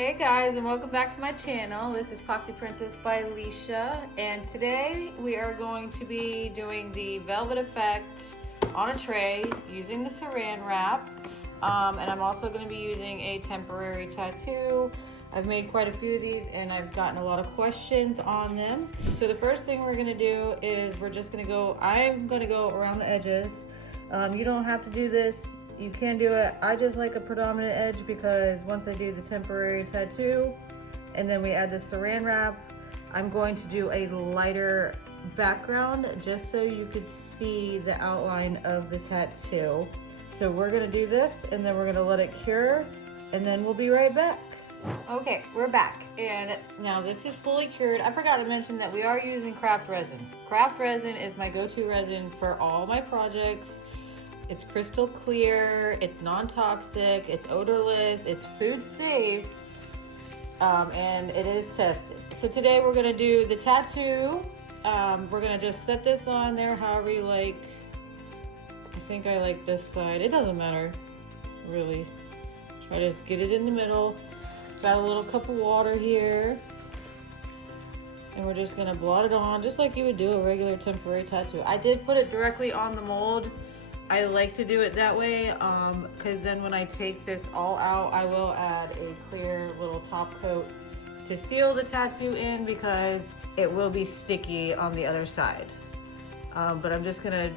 Hey guys, and welcome back to my channel. This is Epoxy Princess by Leisha, and today we are going to be doing the velvet effect on a tray using the Saran wrap, and I'm also going to be using a temporary tattoo. I've made quite a few of these and I've gotten a lot of questions on them. So the first thing we're going to do is I'm going to go around the edges. You don't have to do this. You can do it. I just like a predominant edge because once I do the temporary tattoo and then we add the Saran wrap, I'm going to do a lighter background just so you could see the outline of the tattoo. So we're gonna do this and then we're gonna let it cure and then we'll be right back. Okay, we're back, and now this is fully cured. I forgot to mention that we are using Craft Resin. Craft Resin is my go-to resin for all my projects. It's crystal clear, it's non-toxic, it's odorless, it's food safe, and it is tested. So today we're gonna do the tattoo. We're gonna just set this on there however you like. I think I like this side. It doesn't matter, really. Try to just get it in the middle. Got a little cup of water here. And we're just gonna blot it on just like you would do a regular temporary tattoo. I did put it directly on the mold. I like to do it that way because then when I take this all out, I will add a clear little top coat to seal the tattoo in because it will be sticky on the other side. But I'm just gonna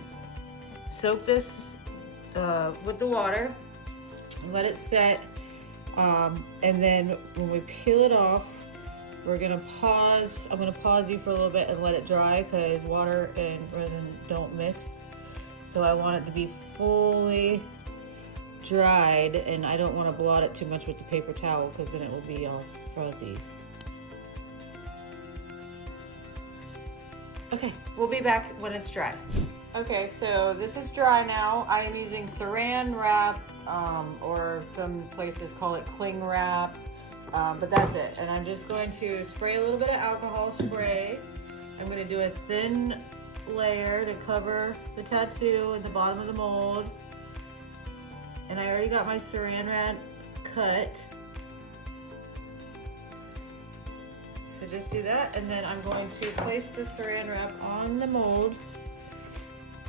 soak this with the water, let it set, and then when we peel it off, we're gonna pause. I'm gonna pause you for a little bit and let it dry because water and resin don't mix. So I want it to be fully dried, and I don't want to blot it too much with the paper towel because then it will be all fuzzy. Okay, we'll be back when it's dry. Okay, so this is dry now. I am using Saran wrap, or some places call it cling wrap, but that's it. And I'm just going to spray a little bit of alcohol spray. I'm going to do a thin layer to cover the tattoo at the bottom of the mold, and I already got my Saran wrap cut, so just do that, and then I'm going to place the Saran wrap on the mold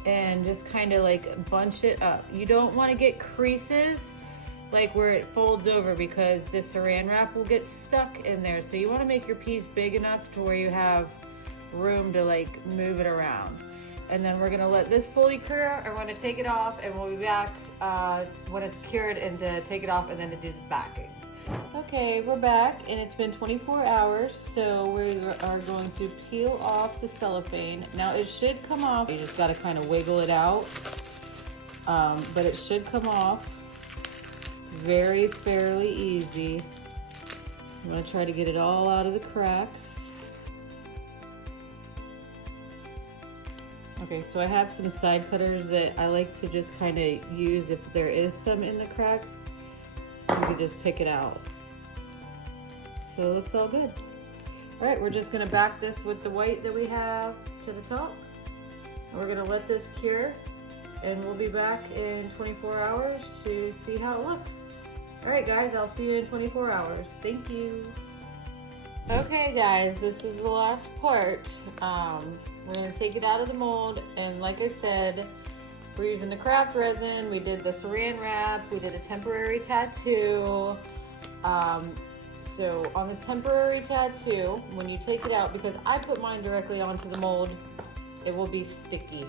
and just kind of like bunch it up. You don't want to get creases like where it folds over because the Saran wrap will get stuck in there, so you want to make your piece big enough to where you have room to like move it around. And then we're gonna let this fully cure. I'm gonna take it off and we'll be back when it's cured and to take it off and then to do the backing. Okay, we're back and it's been 24 hours, so we are going to peel off the cellophane. Now it should come off. You just gotta kind of wiggle it out, but it should come off fairly easy. I'm gonna try to get it all out of the cracks. Okay, so I have some side cutters that I like to just kind of use if there is some in the cracks. You can just pick it out. So it looks all good. All right, we're just gonna back this with the white that we have to the top. And we're gonna let this cure, and we'll be back in 24 hours to see how it looks. All right, guys, I'll see you in 24 hours. Thank you. Okay, guys, this is the last part. We're gonna take it out of the mold, and like I said, we're using the Craft Resin. We did the Saran wrap. We did a temporary tattoo. So on the temporary tattoo, when you take it out, because I put mine directly onto the mold, it will be sticky.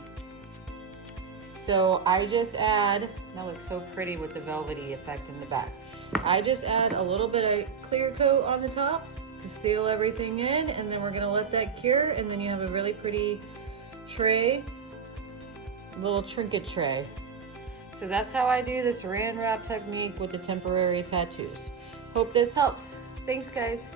So I just add, that looks so pretty with the velvety effect in the back. I just add a little bit of clear coat on the top to seal everything in, and then we're gonna let that cure, and then you have a really pretty tray, little trinket tray. So that's how I do the Saran wrap technique with the temporary tattoos. Hope this helps. Thanks, guys.